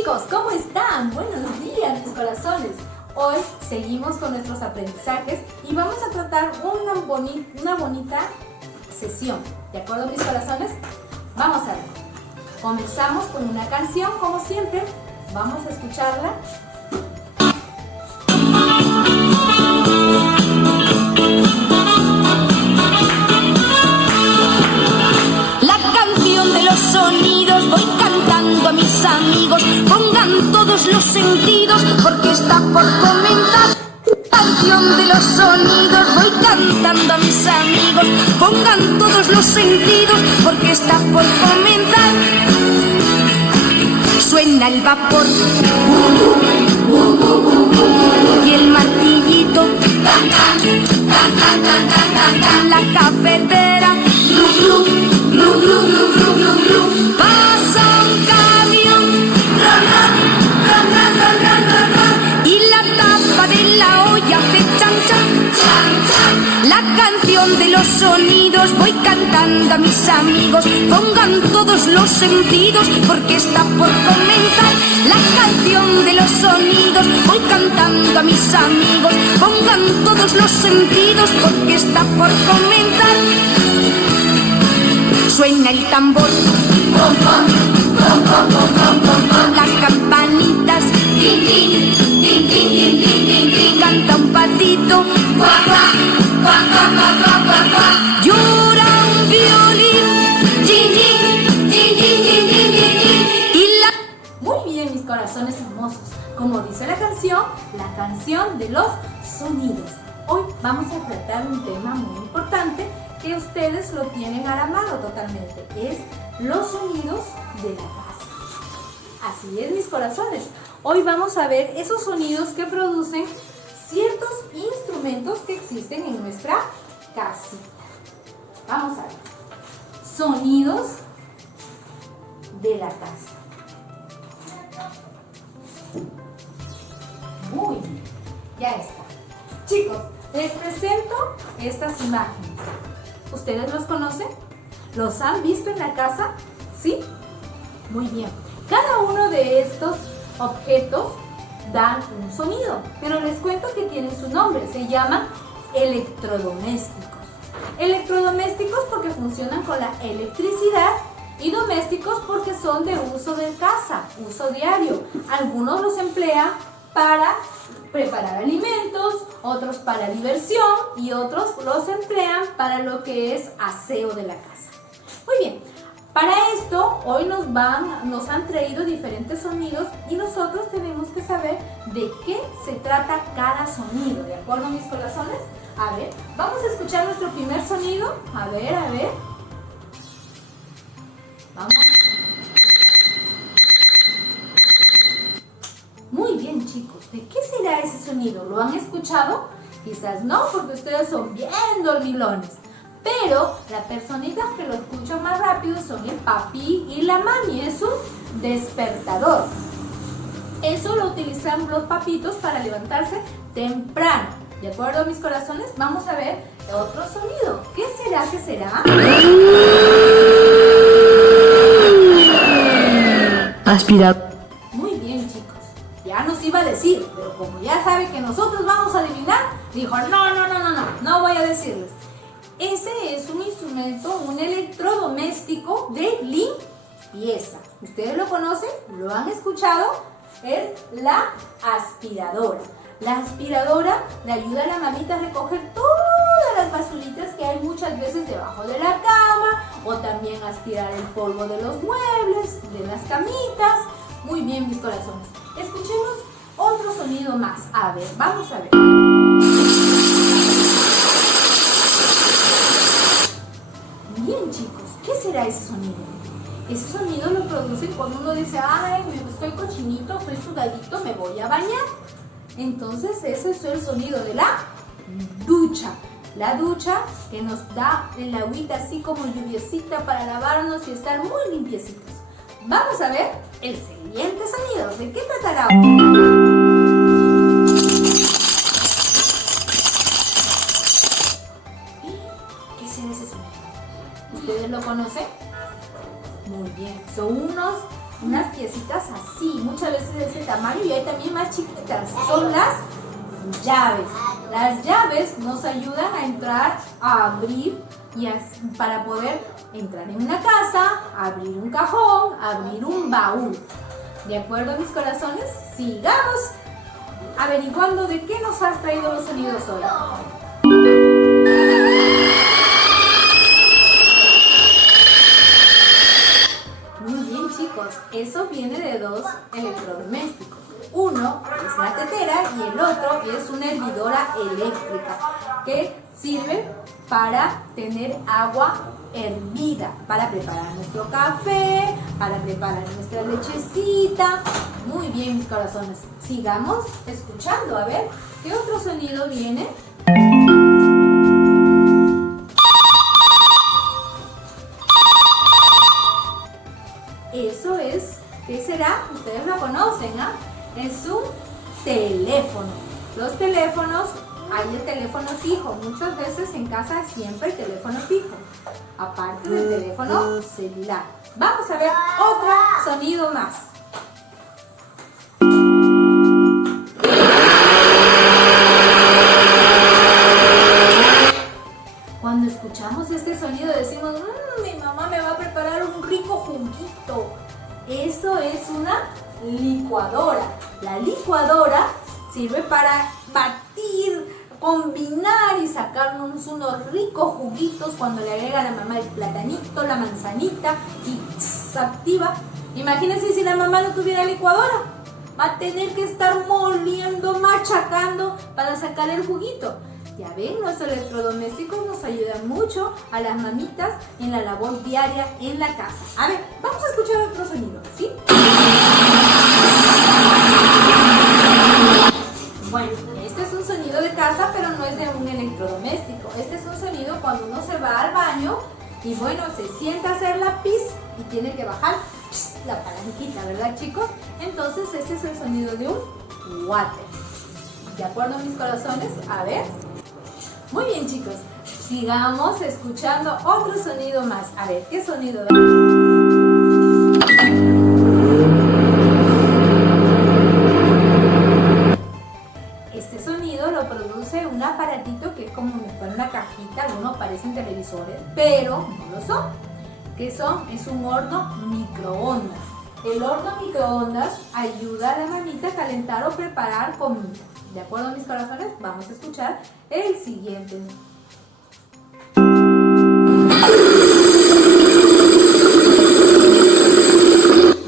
Chicos, ¿cómo están? Buenos días, mis corazones. Hoy seguimos con nuestros aprendizajes y vamos a tratar una bonita sesión. ¿De acuerdo, mis corazones? Vamos a ver. Comenzamos con una canción, como siempre. Vamos a escucharla. Voy cantando a mis amigos, pongan todos los sentidos porque está por comenzar. Canción de los sonidos, voy cantando a mis amigos, pongan todos los sentidos porque está por comenzar. Suena el vapor y el martillito, la cafetera, pasa un camión y la tapa de la olla hace chan chan. La canción de los sonidos, voy cantando a mis amigos, pongan todos los sentidos porque está por comenzar. La canción de los sonidos, voy cantando a mis amigos, pongan todos los sentidos porque está por comenzar. Suena el tambor, las campanitas, canta un patito, llora un violín, y la... Muy bien, mis corazones hermosos. Como dice la canción de los sonidos. Hoy vamos a tratar un tema muy importante que ustedes lo tienen aramado totalmente, es los sonidos de la casa. Así es, mis corazones. Hoy vamos a ver esos sonidos que producen ciertos instrumentos que existen en nuestra casita. Vamos a ver. Sonidos de la casa. Muy bien, ya está. Chicos, les presento estas imágenes. ¿Ustedes los conocen? ¿Los han visto en la casa? ¿Sí? Muy bien. Cada uno de estos objetos dan un sonido, pero les cuento que tienen su nombre. Se llaman electrodomésticos. Electrodomésticos porque funcionan con la electricidad y domésticos porque son de uso de casa, uso diario. Algunos los emplean para preparar alimentos, otros para diversión y otros los emplean para lo que es aseo de la casa. Muy bien, para esto hoy nos han traído diferentes sonidos y nosotros tenemos que saber de qué se trata cada sonido, ¿de acuerdo, mis corazones? A ver, vamos a escuchar nuestro primer sonido. A ver. Vamos. Muy bien, chicos, ¿de qué será ese sonido? ¿Lo han escuchado? Quizás no, porque ustedes son bien dormilones. Pero las personitas que lo escuchan más rápido son el papi y la mami. Es un despertador. Eso lo utilizan los papitos para levantarse temprano. ¿De acuerdo, mis corazones? Vamos a ver otro sonido. ¿Qué será? ¿Qué será? Aspirador. Ya nos iba a decir, pero como ya sabe que nosotros vamos a adivinar, dijo, no voy a decirles. Ese es un instrumento, un electrodoméstico de limpieza. ¿Ustedes lo conocen? ¿Lo han escuchado? Es la aspiradora. La aspiradora le ayuda a la mamita a recoger todas las basuritas que hay muchas veces debajo de la cama, o también aspirar el polvo de los muebles, de las camitas. Muy bien, mis corazones. Escuchemos otro sonido más. A ver, vamos a ver. Bien, chicos, ¿qué será ese sonido? Ese sonido lo producen cuando uno dice, ay, estoy cochinito, estoy sudadito, me voy a bañar. Entonces, ese es el sonido de la ducha. La ducha que nos da el agüita así como lluviecita para lavarnos y estar muy limpiecitos. Vamos a ver el siguiente sonido. ¿De qué tratará? ¿Qué será ese sonido? ¿Ustedes lo conocen? Muy bien. Son unas piecitas así. Muchas ese tamaño y hay también más chiquitas. Son las llaves. Las llaves nos ayudan a entrar, a abrir para poder entrar en una casa, abrir un cajón, abrir un baúl. ¿De acuerdo, mis corazones? Sigamos averiguando de qué nos has traído los sonidos hoy. Muy bien, chicos, eso viene de dos electrodomésticos. Uno es la tetera y el otro es una hervidora eléctrica que sirve para tener agua hervida, para preparar nuestro café, para preparar nuestra lechecita. Muy bien, mis corazones. Sigamos escuchando, a ver, ¿qué otro sonido viene? Eso es, ¿qué será? Ustedes lo conocen, ¿ah? Es un teléfono. Los teléfonos, hay el teléfono fijo. Muchas veces en casa siempre el teléfono fijo, aparte del teléfono celular. Vamos a ver otro sonido más. Cuando escuchamos este sonido decimos, mi mamá me va a preparar un rico juguito. Eso es una licuadora. La licuadora sirve para batir, combinar y sacarnos unos ricos juguitos cuando le agrega a la mamá el platanito, la manzanita y se activa. Imagínense si la mamá no tuviera licuadora. Va a tener que estar moliendo, machacando para sacar el juguito. Ya ven, nuestros electrodomésticos nos ayudan mucho a las mamitas en la labor diaria en la casa. A ver, vamos a escuchar otro sonido, ¿sí? Bueno, este es un sonido de casa, pero no es de un electrodoméstico. Este es un sonido cuando uno se va al baño y bueno, se sienta a hacer la pis y tiene que bajar la palanquita, ¿verdad, chicos? Entonces, este es el sonido de un water. ¿De acuerdo, mis corazones? A ver. Muy bien, chicos. Sigamos escuchando otro sonido más. A ver, ¿qué sonido da? Este sonido lo produce un aparatito que es como una cajita. Algunos parecen televisores, pero no lo son. ¿Qué son? Es un horno microondas. El horno microondas ayuda a la mamita a calentar o preparar comida. ¿De acuerdo, mis corazones? Vamos a escuchar el siguiente.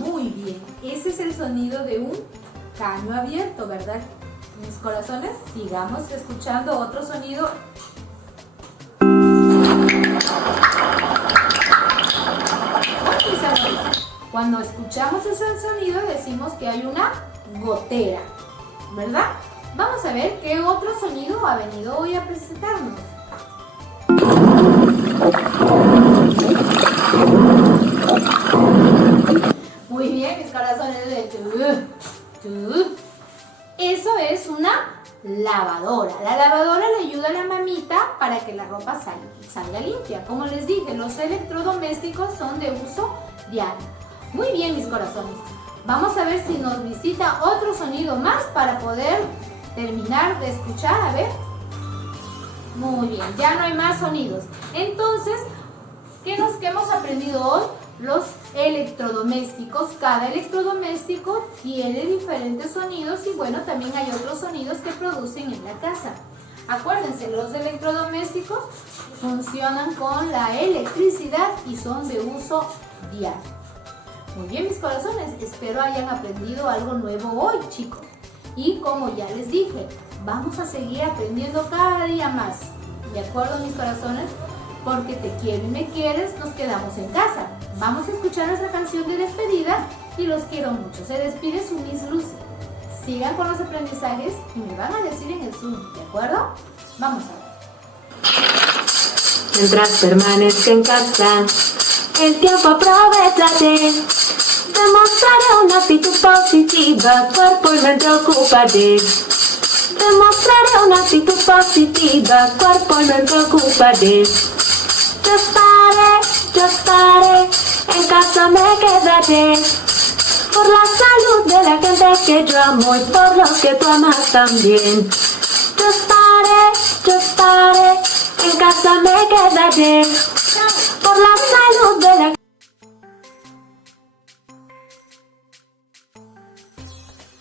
Muy bien, ese es el sonido de un caño abierto, ¿verdad, mis corazones? Sigamos escuchando otro sonido. Cuando escuchamos ese sonido decimos que hay una gotera, ¿verdad? Vamos a ver qué otro sonido ha venido hoy a presentarnos. Muy bien, mis corazones. Eso es una lavadora. La lavadora le ayuda a la mamita para que la ropa salga limpia. Como les dije, los electrodomésticos son de uso diario. Muy bien, mis corazones. Vamos a ver si nos visita otro sonido más para poder terminar de escuchar. A ver. Muy bien, ya no hay más sonidos. Entonces, ¿qué hemos aprendido hoy? Los electrodomésticos. Cada electrodoméstico tiene diferentes sonidos y bueno, también hay otros sonidos que producen en la casa. Acuérdense, los electrodomésticos funcionan con la electricidad y son de uso diario. Muy bien, mis corazones, espero hayan aprendido algo nuevo hoy, chicos. Y como ya les dije, vamos a seguir aprendiendo cada día más. ¿De acuerdo, mis corazones? Porque te quiero y me quieres, nos quedamos en casa. Vamos a escuchar nuestra canción de despedida y los quiero mucho. Se despide su Miss Lucy. Sigan con los aprendizajes y me van a decir en el Zoom, ¿de acuerdo? Vamos a ver. Mientras permanezca en casa, el tiempo aprovechate. Demostraré una actitud positiva, cuerpo y mente ocúpate. Demostraré una actitud positiva, cuerpo y mente ocúpate. Yo estaré, en casa me quedaré. por la salud de la gente que yo amo y por los que tú amas también. Yo estaré, en casa me quedaré.